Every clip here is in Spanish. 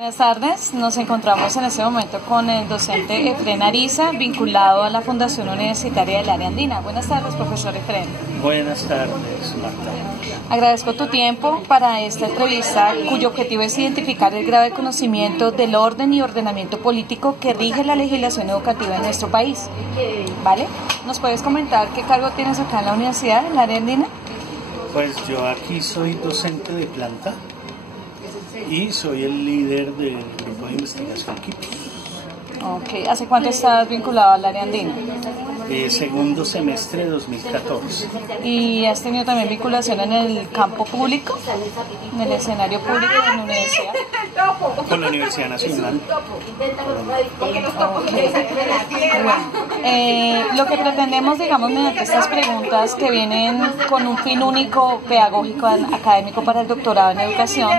Buenas tardes, nos encontramos en este momento con el docente Efrén Ariza, vinculado a la Fundación Universitaria del Área Andina. Buenas tardes, profesor Efrén. Buenas tardes, Marta. Agradezco tu tiempo para esta entrevista, cuyo objetivo es identificar el grado de conocimiento del orden y ordenamiento político que rige la legislación educativa en nuestro país. ¿Vale? ¿Nos puedes comentar qué cargo tienes acá en la universidad, en el Área Andina? Pues yo aquí soy docente de planta y soy el líder del grupo de investigación Quipos. Ok, ¿hace cuánto estás vinculado al Área Andina? Segundo semestre de 2014. ¿Y has tenido también vinculación en el campo público, en el escenario público de la universidad? Con la Universidad Nacional. Lo que pretendemos, digamos, mediante estas preguntas que vienen con un fin único, pedagógico, académico para el doctorado en educación,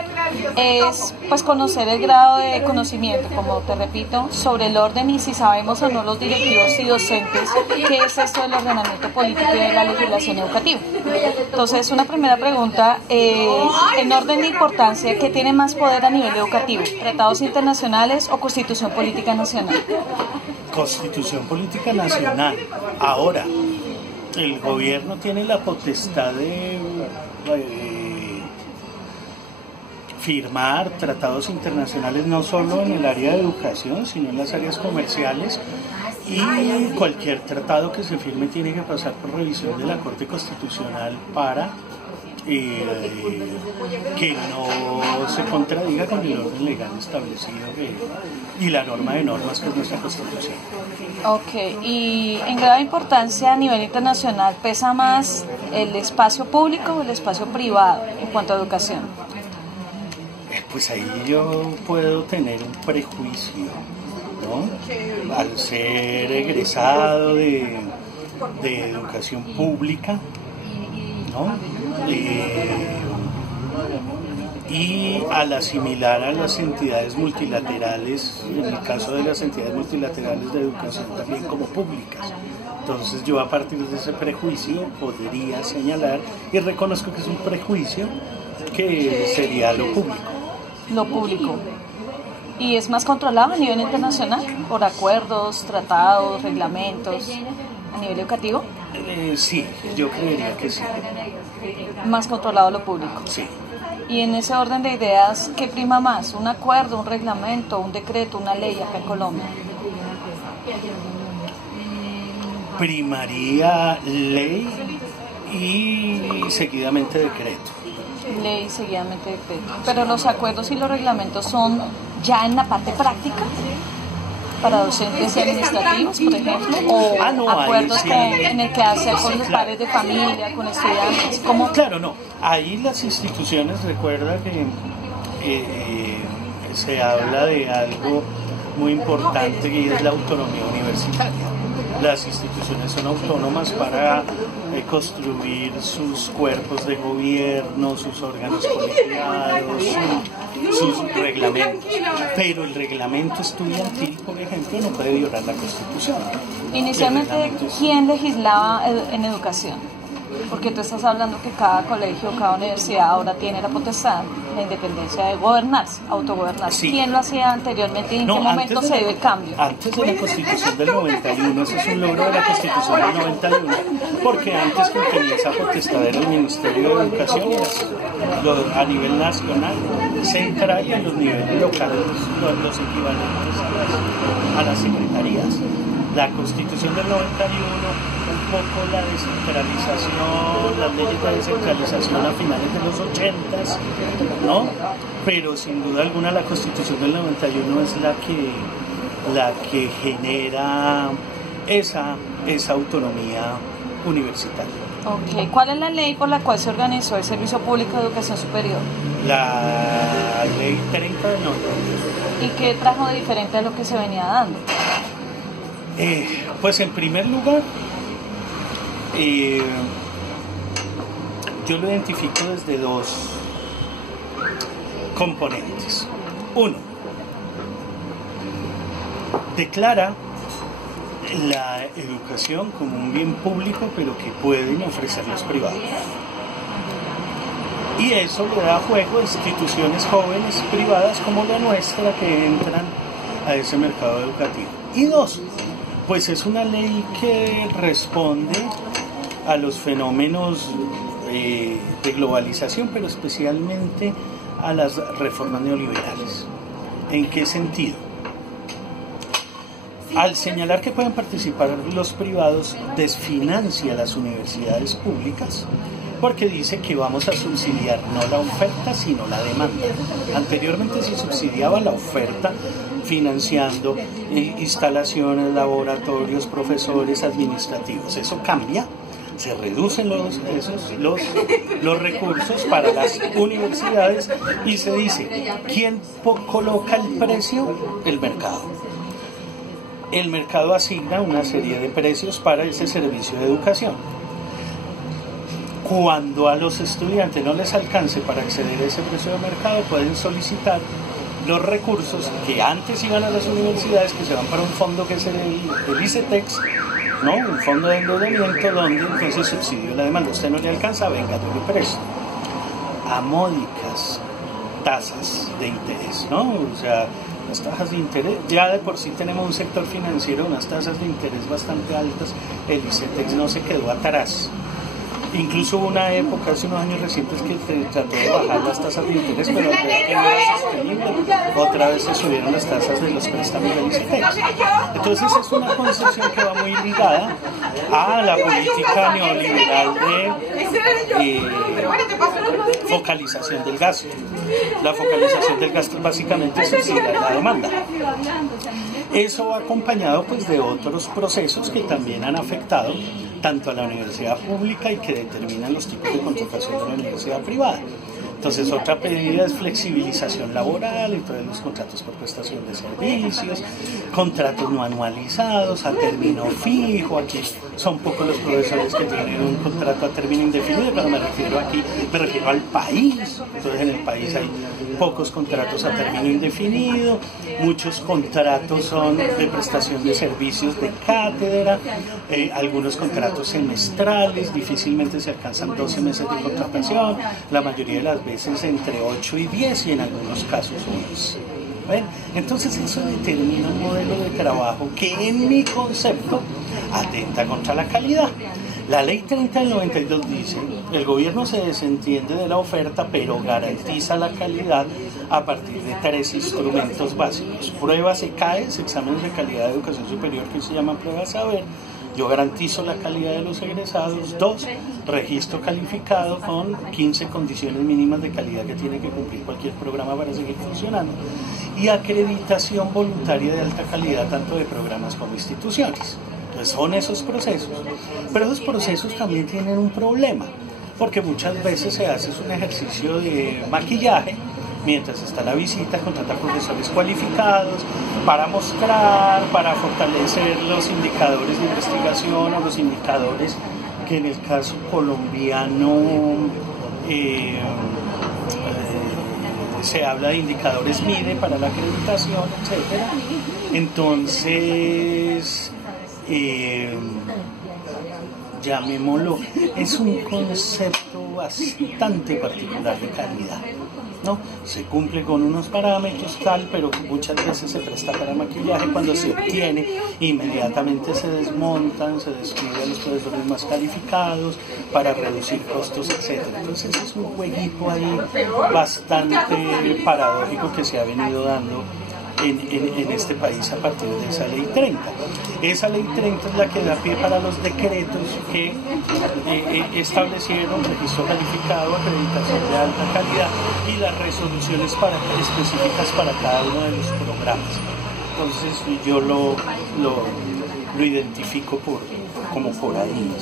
es pues conocer el grado de conocimiento, como te repito, sobre el orden y si sabemos o no los directivos y docentes qué es esto del ordenamiento político y de la legislación educativa. Entonces, una primera pregunta, en orden de importancia, ¿qué tiene más poder a nivel educativo? ¿Tratados internacionales o Constitución Política Nacional? Constitución Política Nacional. Ahora, el gobierno tiene la potestad de firmar tratados internacionales no solo en el área de educación, sino en las áreas comerciales, y cualquier tratado que se firme tiene que pasar por revisión de la Corte Constitucional para que no se contradiga con el orden legal establecido y la norma de normas que es nuestra Constitución. Ok, y en grado de importancia a nivel internacional, ¿pesa más el espacio público o el espacio privado en cuanto a educación? Pues ahí yo puedo tener un prejuicio, ¿no? Al ser egresado de educación pública, ¿no? Y al asimilar a las entidades multilaterales, en el caso de las entidades multilaterales de educación también como públicas. Entonces yo a partir de ese prejuicio podría señalar, y reconozco que es un prejuicio, que sería lo público. Lo público. ¿Y es más controlado a nivel internacional por acuerdos, tratados, reglamentos a nivel educativo? Sí, yo creería que sí. Más controlado lo público. Sí. Y en ese orden de ideas, ¿qué prima más? ¿Un acuerdo, un reglamento, un decreto, una ley acá en Colombia? Primaría ley y seguidamente decreto. Ley, seguidamente decreto. Pero los acuerdos y los reglamentos son ya en la parte práctica para docentes y administrativos, por ejemplo, o acuerdos sí, en el que hacer con los padres de familia, con estudiantes. ¿Cómo? Claro, no. Ahí las instituciones, recuerda que se habla de algo muy importante y es la autonomía universitaria. Las instituciones son autónomas para construir sus cuerpos de gobierno, sus órganos colegiados, sus reglamentos. Pero el reglamento estudiantil, por ejemplo, no puede violar la Constitución. Inicialmente, ¿quién legislaba en educación? Porque tú estás hablando que cada colegio, cada universidad ahora tiene la potestad, la independencia de gobernarse, autogobernarse. Sí. ¿Quién lo hacía anteriormente y en qué momento se dio el cambio? Antes de la Constitución del 91, ese es un logro de la Constitución del 91, porque antes quien tenía esa potestad era el Ministerio de Educación a nivel nacional, central y en los niveles locales, los equivalentes a las secretarías. La Constitución del 91, un poco la descentralización, las leyes de descentralización a finales de los 80s, ¿no? Pero sin duda alguna la Constitución del 91 es la que genera esa autonomía universitaria. Okay. ¿Cuál es la ley por la cual se organizó el Servicio Público de Educación Superior? La ley 30 del 92. ¿Y qué trajo de diferente a lo que se venía dando? Pues en primer lugar, yo lo identifico desde dos componentes. Uno, declara la educación como un bien público, pero que pueden ofrecer los privados. Y eso le da juego a instituciones jóvenes privadas como la nuestra que entran a ese mercado educativo. Y dos, pues es una ley que responde a los fenómenos de globalización, pero especialmente a las reformas neoliberales. ¿En qué sentido? Al señalar que pueden participar los privados, desfinancia las universidades públicas porque dice que vamos a subsidiar no la oferta sino la demanda. Anteriormente se subsidiaba la oferta financiando instalaciones, laboratorios, profesores, administrativos. Eso cambia, se reducen los recursos para las universidades y se dice, ¿quién coloca el precio? El mercado. El mercado asigna una serie de precios para ese servicio de educación. Cuando a los estudiantes no les alcance para acceder a ese precio de mercado, pueden solicitar los recursos que antes iban a las universidades, que se van para un fondo que es el ICETEX, ¿no? Un fondo de endeudamiento donde entonces subsidio la demanda. Usted no le alcanza, venga, doble precio. A módicas tasas de interés, ¿no? O sea, las tasas de interés, ya de por sí tenemos un sector financiero, unas tasas de interés bastante altas, el ICETEX no se quedó atrás. Incluso hubo una época, hace unos años recientes, que trató de bajar las tasas de interés, pero no era sostenible. Otra vez se subieron las tasas de los préstamos del ICETEX. Entonces es una concepción que va muy ligada a la política neoliberal de focalización del gasto. La focalización del gasto es básicamente subsidiar la demanda. Eso va acompañado pues de otros procesos que también han afectado tanto a la universidad pública y que determinan los tipos de contratación de la universidad privada. Entonces, otra medida es flexibilización laboral, entonces los contratos por prestación de servicios, contratos no anualizados, a término fijo. Aquí son pocos los profesores que tienen un contrato a término indefinido, pero me refiero al país. Entonces, en el país hay pocos contratos a término indefinido, muchos contratos son de prestación de servicios de cátedra, algunos contratos semestrales, difícilmente se alcanzan 12 meses de contratación, la mayoría de las veces entre 8 y 10 y en algunos casos 11. ¿Ven? Entonces eso determina un modelo de trabajo que en mi concepto atenta contra la calidad. La ley 30 del 92 dice, el gobierno se desentiende de la oferta pero garantiza la calidad a partir de 3 instrumentos básicos: pruebas ECAES, exámenes de calidad de educación superior que se llaman pruebas saber. Yo garantizo la calidad de los egresados. 2, registro calificado con 15 condiciones mínimas de calidad que tiene que cumplir cualquier programa para seguir funcionando. Y acreditación voluntaria de alta calidad tanto de programas como instituciones. Entonces son esos procesos. Pero esos procesos también tienen un problema, porque muchas veces se hace un ejercicio de maquillaje. Mientras está la visita, contratar profesores cualificados para mostrar, para fortalecer los indicadores de investigación o los indicadores que en el caso colombiano se habla de indicadores MIDE para la acreditación, etc. Entonces, llamémoslo, es un concepto bastante particular de calidad, ¿no? Se cumple con unos parámetros tal, pero muchas veces se presta para maquillaje. Cuando se obtiene, inmediatamente se desmontan, se despide a los profesores más calificados para reducir costos, etc. Entonces es un jueguito ahí bastante paradójico que se ha venido dando en este país a partir de esa ley 30. Esa ley 30 es la que da pie para los decretos que establecieron registro calificado, acreditación de alta calidad y las resoluciones específicas para cada uno de los programas. Entonces yo lo identifico como por ahí.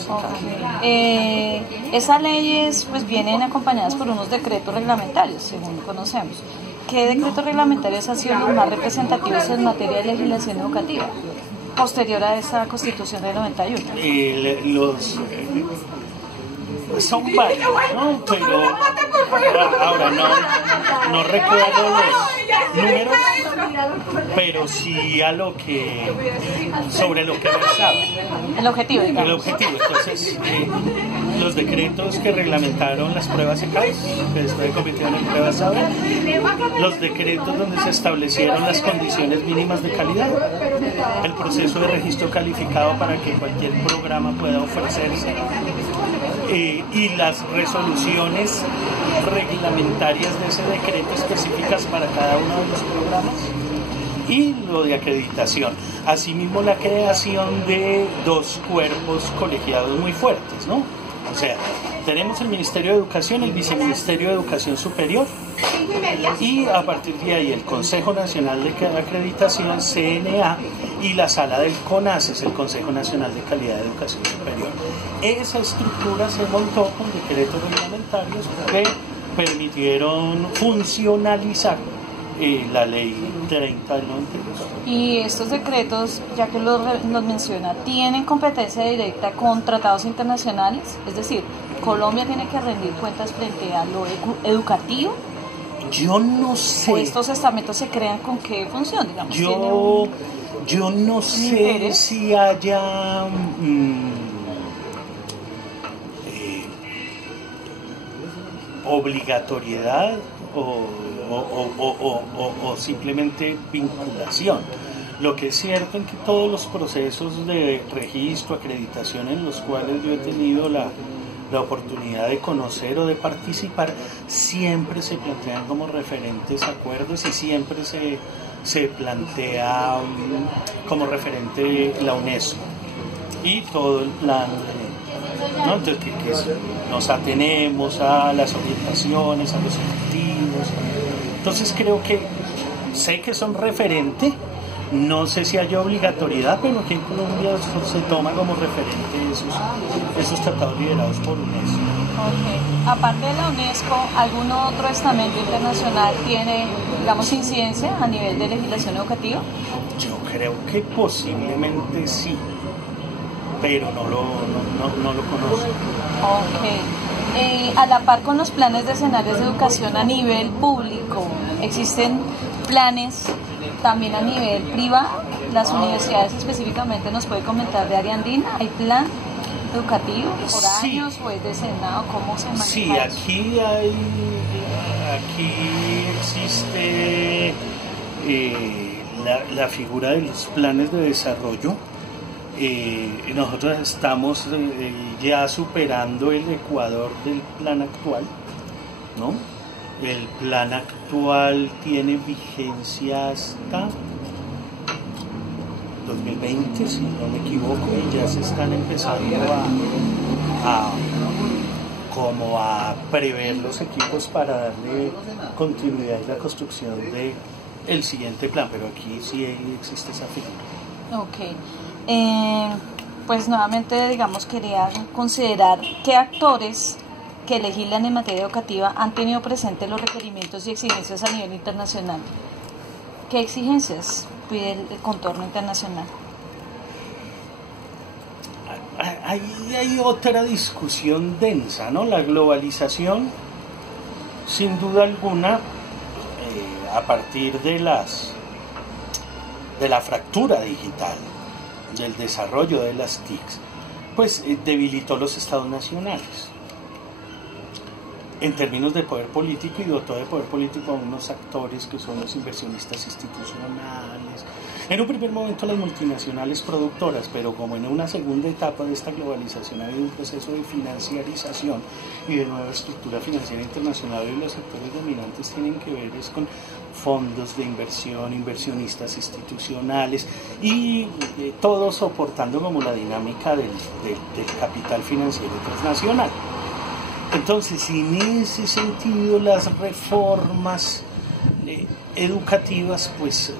Esas leyes pues vienen acompañadas por unos decretos reglamentarios, según conocemos. ¿Qué decretos reglamentarios han sido los más representativos en materia de legislación educativa posterior a esa Constitución del 91? Son varios, ¿no? Pero ahora no recuerdo los números, pero sí sobre lo que versaba. El objetivo, digamos. El objetivo. Entonces, los decretos que reglamentaron las pruebas ECAS, que después convirtieron en pruebas SABER, los decretos donde se establecieron las condiciones mínimas de calidad, el proceso de registro calificado para que cualquier programa pueda ofrecerse, y las resoluciones reglamentarias de ese decreto específicas para cada uno de los programas, y lo de acreditación. Asimismo, la creación de dos cuerpos colegiados muy fuertes, ¿no? O sea, tenemos el Ministerio de Educación, el Viceministerio de Educación Superior, y a partir de ahí el Consejo Nacional de Acreditación, CNA, y la sala del CONACES, el Consejo Nacional de Calidad de Educación Superior. Esa estructura se montó con decretos reglamentarios que permitieron funcionalizar la ley 30 del 92. Y estos decretos, ya que los menciona, ¿tienen competencia directa con tratados internacionales? Es decir, ¿Colombia tiene que rendir cuentas frente a lo educativo? Yo no sé. ¿O estos estamentos se crean con qué función, digamos? Yo no sé si haya obligatoriedad o simplemente vinculación. Lo que es cierto es que todos los procesos de registro, acreditación en los cuales yo he tenido la oportunidad de conocer o de participar, siempre se plantean como referentes acuerdos y siempre se plantea como referente la UNESCO y todo el plan, ¿no? Entonces, que nos atenemos a las orientaciones, a los objetivos. Entonces creo que sé que son referente, no sé si hay obligatoriedad, pero aquí en Colombia se toma como referente esos tratados liderados por UNESCO. Okay. Aparte de la UNESCO, ¿algún otro estamento internacional tiene, digamos, incidencia a nivel de legislación educativa? Yo creo que posiblemente sí, pero no lo conozco. Ok. A la par con los planes decenales de educación a nivel público, ¿existen planes también a nivel privado? Las universidades específicamente nos puede comentar de área andina, ¿hay plan educativo por años o es decenado? ¿Cómo se maneja? Sí, aquí existe la figura de los planes de desarrollo. Nosotros estamos ya superando el ecuador del plan actual, ¿no? El plan actual tiene vigencia hasta 2020, si no me equivoco, y ya se están empezando a prever los equipos para darle continuidad a la construcción de el siguiente plan, pero aquí sí existe esa figura. Ok. Pues nuevamente, digamos, quería considerar qué actores que legislan en materia educativa han tenido presente los requerimientos y exigencias a nivel internacional. ¿Qué exigencias pide el contorno internacional? Hay otra discusión densa, ¿no? La globalización, sin duda alguna, a partir de la fractura digital, del desarrollo de las TICs, pues debilitó los estados nacionales en términos de poder político y dotó de poder político a unos actores que son los inversionistas institucionales, en un primer momento las multinacionales productoras, pero como en una segunda etapa de esta globalización ha habido un proceso de financiarización y de nueva estructura financiera internacional, y los sectores dominantes tienen que ver es con fondos de inversión, inversionistas institucionales y todos soportando como la dinámica del capital financiero transnacional. Entonces, en ese sentido, las reformas educativas pues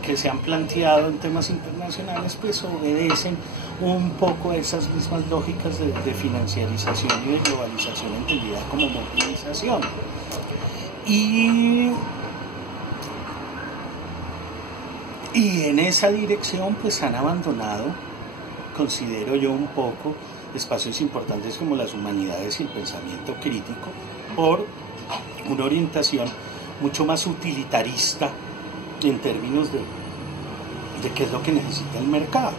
que se han planteado en temas internacionales pues obedecen un poco a esas mismas lógicas de financiarización y de globalización entendida como movilización. Y en esa dirección pues han abandonado, considero yo, un poco espacios importantes como las humanidades y el pensamiento crítico por una orientación mucho más utilitarista en términos de qué es lo que necesita el mercado.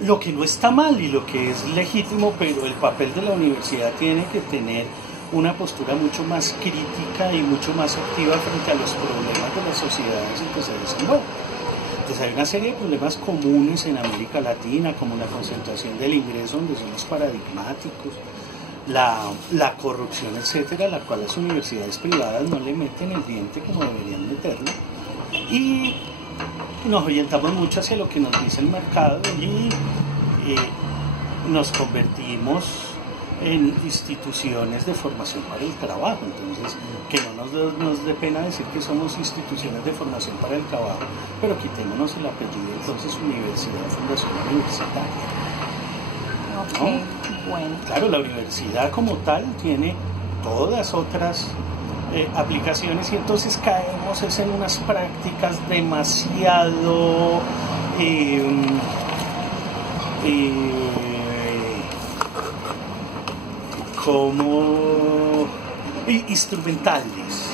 lo que no está mal y lo que es legítimo, pero el papel de la universidad tiene que tener una postura mucho más crítica y mucho más activa frente a los problemas de las sociedades en que se desenvuelven. Entonces hay una serie de problemas comunes en América Latina, como la concentración del ingreso, donde son los paradigmáticos, la corrupción, etcétera, a la cual las universidades privadas no le meten el diente como deberían meterlo. Y nos orientamos mucho hacia lo que nos dice el mercado y nos convertimos en instituciones de formación para el trabajo. Entonces, que no nos dé pena decir que somos instituciones de formación para el trabajo, pero quitémonos el apellido, entonces Universidad Fundación Universitaria. Okay, ¿no? Bueno. Claro, la universidad como tal tiene todas otras aplicaciones y entonces caemos en unas prácticas demasiado como instrumentales,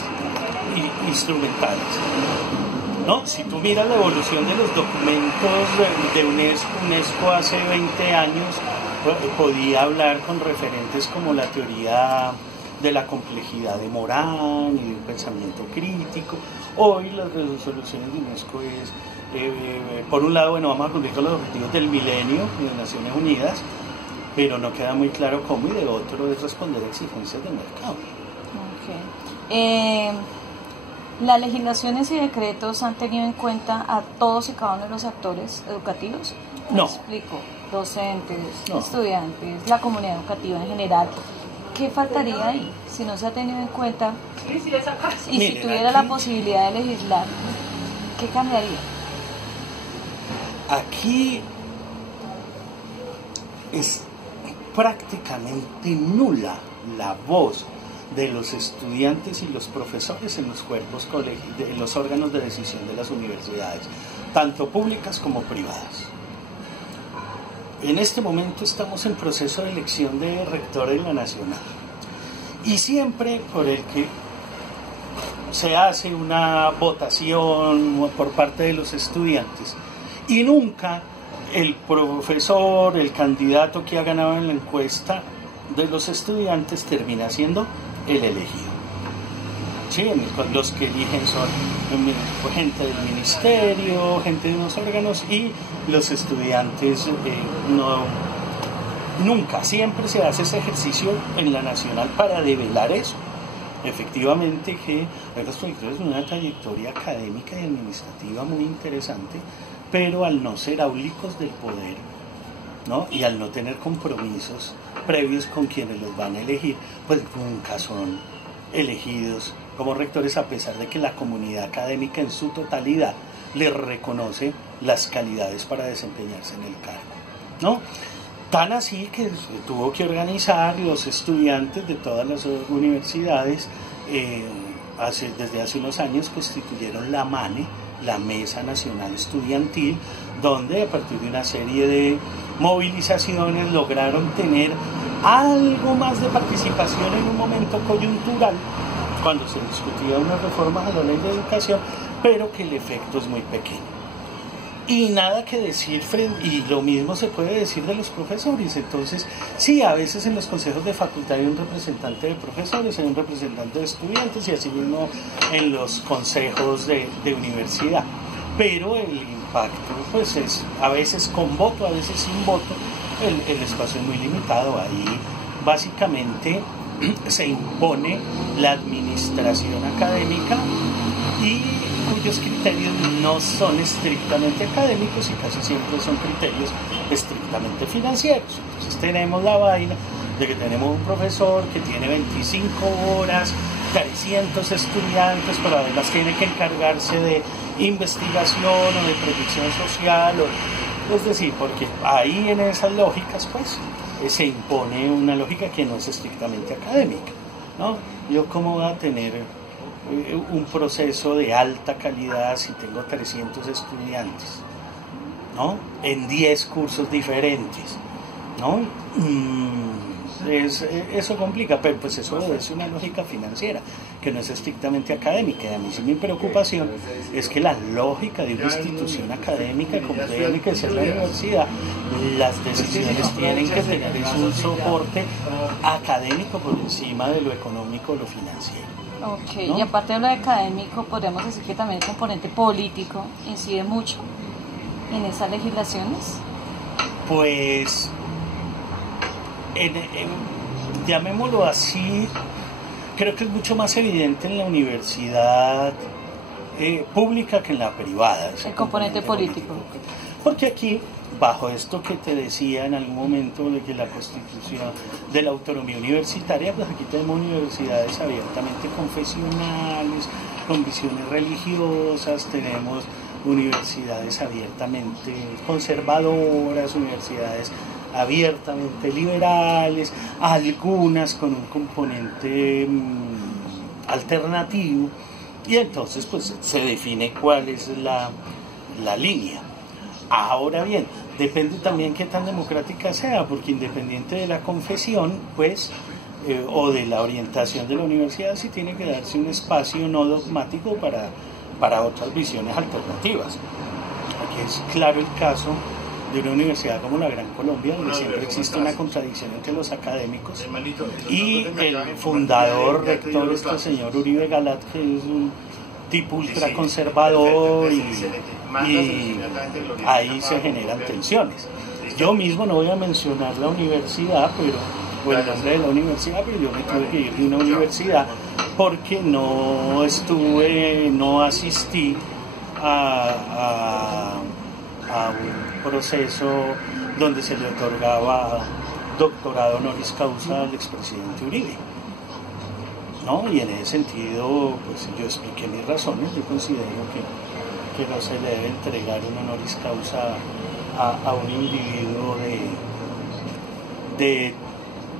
¿no? Si tú miras la evolución de los documentos de UNESCO hace 20 años, podía hablar con referentes como la teoría de la complejidad de Morán y del pensamiento crítico. Hoy las resoluciones de UNESCO es, por un lado, bueno, vamos a cumplir con los objetivos del milenio de Naciones Unidas, pero no queda muy claro cómo, y de otro es responder a exigencias del mercado. Okay. ¿Las legislaciones y decretos han tenido en cuenta a todos y cada uno de los actores educativos? No. Me explico, docentes, estudiantes, la comunidad educativa en general. ¿Qué faltaría ahí si no se ha tenido en cuenta? Y si tuviera la posibilidad de legislar, ¿qué cambiaría? Aquí es prácticamente nula la voz de los estudiantes y los profesores en los cuerpos en los órganos de decisión de las universidades, tanto públicas como privadas. En este momento estamos en proceso de elección de rector en la nacional y siempre por el que se hace una votación por parte de los estudiantes y nunca el profesor, el candidato que ha ganado en la encuesta de los estudiantes termina siendo el elegido. Sí, los que eligen son gente del ministerio, gente de unos órganos, y los estudiantes nunca, siempre se hace ese ejercicio en la nacional para develar eso. Efectivamente que estos proyectos tienen una trayectoria académica y administrativa muy interesante, pero al no ser áulicos del poder, ¿no? Y al no tener compromisos previos con quienes los van a elegir, pues nunca son elegidos como rectores, a pesar de que la comunidad académica en su totalidad les reconoce las calidades para desempeñarse en el cargo, ¿no? Tan así que tuvo que organizar los estudiantes de todas las universidades, desde hace unos años constituyeron la MANE, la Mesa Nacional Estudiantil, donde a partir de una serie de movilizaciones lograron tener algo más de participación en un momento coyuntural, cuando se discutía una reforma a la ley de educación, pero que el efecto es muy pequeño. Y nada que decir, y lo mismo se puede decir de los profesores. Entonces, sí, a veces en los consejos de facultad hay un representante de profesores, hay un representante de estudiantes y asimismo en los consejos de universidad. Pero el impacto, pues es a veces con voto, a veces sin voto, el espacio es muy limitado. Ahí básicamente se impone la administración académica y cuyos criterios no son estrictamente académicos y casi siempre son criterios estrictamente financieros. Entonces tenemos la vaina de que tenemos un profesor que tiene 25 horas, 300 estudiantes, pero además tiene que encargarse de investigación o de proyección social, es decir, porque ahí en esas lógicas pues se impone una lógica que no es estrictamente académica, ¿no? Yo cómo voy a tener un proceso de alta calidad si tengo 300 estudiantes, ¿no? En 10 cursos diferentes, ¿no? eso complica, pero pues eso obedece una lógica financiera, que no es estrictamente académica. Y a mí sí mi preocupación es que la lógica de una institución académica, como tiene que ser la universidad, las decisiones tienen que tener un soporte académico por encima de lo económico o lo financiero. Ok, ¿no? Y aparte de lo académico, podríamos decir que también el componente político incide mucho en estas legislaciones. Pues, llamémoslo así, creo que es mucho más evidente en la universidad pública que en la privada. El componente político. Porque aquí, bajo esto que te decía en algún momento de que la constitución de la autonomía universitaria, pues aquí tenemos universidades abiertamente confesionales, con visiones religiosas, tenemos universidades abiertamente conservadoras, universidades abiertamente liberales, algunas con un componente alternativo, y entonces pues se define cuál es la línea. Ahora bien, depende también qué tan democrática sea, porque independiente de la confesión, pues, o de la orientación de la universidad, sí tiene que darse un espacio no dogmático para otras visiones alternativas. Aquí es claro el caso de una universidad como la Gran Colombia, donde siempre existe una contradicción entre los académicos y el fundador, rector, este señor Uribe Galat, que es un tipo ultraconservador, y ahí se generan tensiones. Yo mismo no voy a mencionar la universidad, o el nombre de la universidad, pero yo me tuve que ir de una universidad porque no asistí a un proceso donde se le otorgaba doctorado honoris causa al expresidente Uribe, ¿no? Y en ese sentido, pues yo expliqué mis razones. Yo considero que no se le debe entregar un honoris causa a un individuo de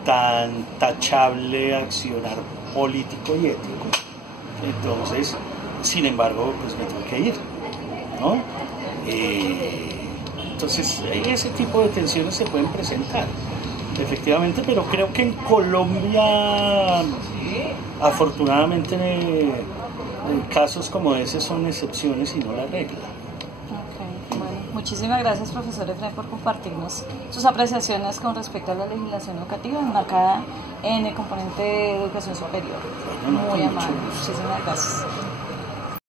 tan tachable accionar político y ético. Entonces, sin embargo, pues me tuve que ir, ¿no? Entonces, ese tipo de tensiones se pueden presentar, efectivamente, pero creo que en Colombia, afortunadamente, en casos como ese son excepciones y no la regla. Bueno, muchísimas gracias, profesor Efraín, por compartirnos sus apreciaciones con respecto a la legislación educativa enmarcada en el componente de educación superior. Bueno, muy amable, muchísimas gracias.